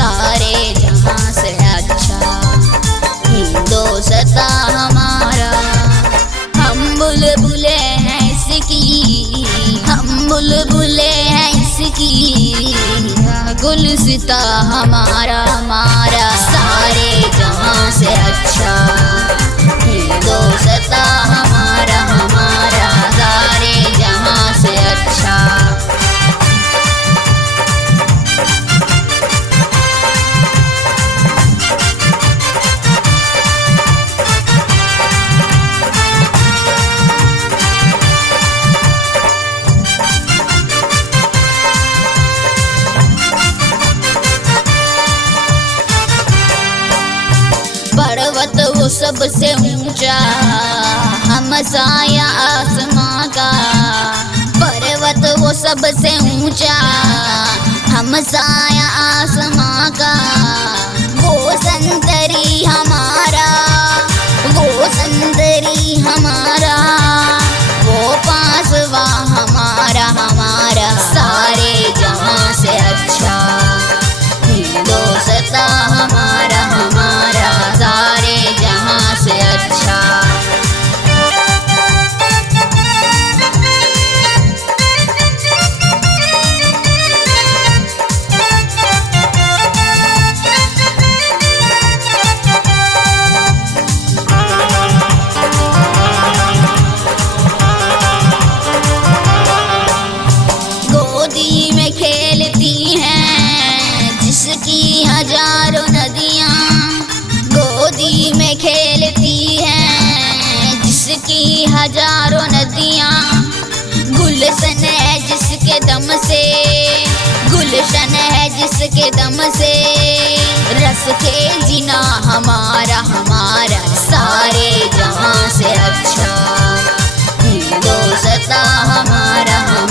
सारे जहां से अच्छा हिंदोस्तां हमारा। हम बुलबुले हैं इसकी, हम बुलबुले हैं इसकी, गुलसिता हमारा हमारा। सारे जहां से अच्छा हिंदोस्तां हमारा हमारा, सारे जहां से अच्छा। पर्वत वो सबसे ऊंचा, हम साया आसमां का। पर्वत वो सबसे ऊंचा, हम साया आसमां का। वो संतरी हमारा, वो संतरी हमारा, वो पासवा हमारा हमारा। सारे जहां से अच्छा हिंदोस्तां हमारा हमारा, सारे जहां से अच्छा। गोदी में खेलती हैं जिसकी हजारों नदियां, गोदी में खेलती हैं जिसकी हजारों नदियां। गुलशन है जिसके दम से, गुलशन है जिसके दम से, रस के जीना हमारा हमारा। सारे जहां से अच्छा हिंदोस्तां हमारा हमारा।